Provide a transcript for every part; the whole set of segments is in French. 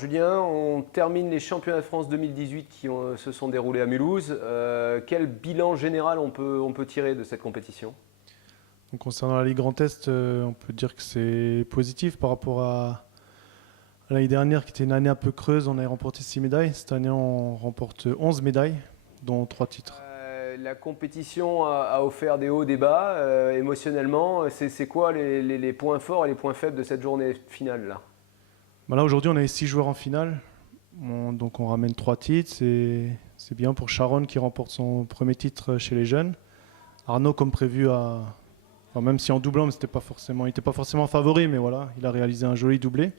Julien, on termine les championnats de France 2018 qui se sont déroulés à Mulhouse. Quel bilan général on peut tirer de cette compétition? Donc, concernant la Ligue Grand Est, on peut dire que c'est positif par rapport à l'année dernière qui était une année un peu creuse. On a remporté 6 médailles. Cette année, on remporte 11 médailles, dont 3 titres. La compétition a offert des hauts, des bas. Émotionnellement, c'est quoi les points forts et les points faibles de cette journée finale là? Là, aujourd'hui, on a 6 joueurs en finale. Donc on ramène 3 titres. C'est bien pour Sharon qui remporte son premier titre chez les jeunes. Arnaud, comme prévu, même si en doublant, mais il n'était pas forcément favori, mais voilà, il a réalisé un joli doublé.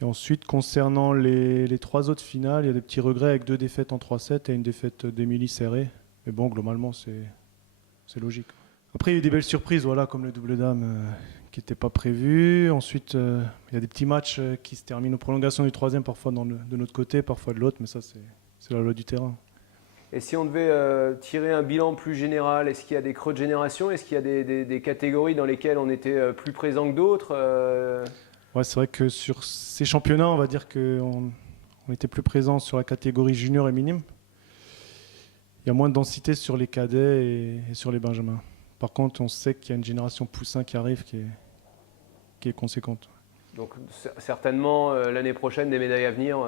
Et ensuite, concernant les 3 autres finales, il y a des petits regrets avec 2 défaites en 3-7 et une défaite d'Emilie serrée. Mais bon, globalement, c'est logique. Après, il y a eu des belles surprises, voilà, comme le double dame qui n'était pas prévu. Ensuite, il y a des petits matchs qui se terminent aux prolongations du troisième, parfois de notre côté, parfois de l'autre, mais ça, c'est la loi du terrain. Et si on devait tirer un bilan plus général, est-ce qu'il y a des creux de génération? Est-ce qu'il y a des catégories dans lesquelles on était plus présent que d'autres? Ouais, c'est vrai que sur ces championnats, on va dire qu'on était plus présent sur la catégorie junior et minime. Il y a moins de densité sur les cadets et sur les benjamins. Par contre, on sait qu'il y a une génération poussin qui arrive qui est conséquente. Donc certainement l'année prochaine des médailles à venir.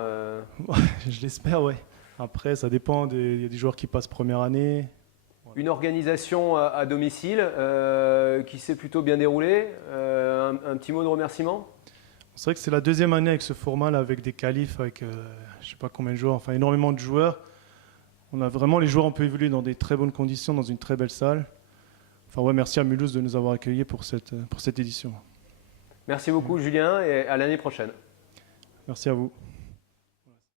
Je l'espère, ouais. Après, ça dépend. Il y a des joueurs qui passent première année. Une organisation à domicile qui s'est plutôt bien déroulée. Un petit mot de remerciement? C'est vrai que c'est la deuxième année avec ce format, là, avec des qualifs, avec je ne sais pas combien de joueurs, enfin énormément de joueurs. On a vraiment, les joueurs ont pu évoluer dans des très bonnes conditions, dans une très belle salle. Enfin ouais, merci à Mulhouse de nous avoir accueillis pour cette édition. Merci beaucoup Julien et à l'année prochaine. Merci à vous.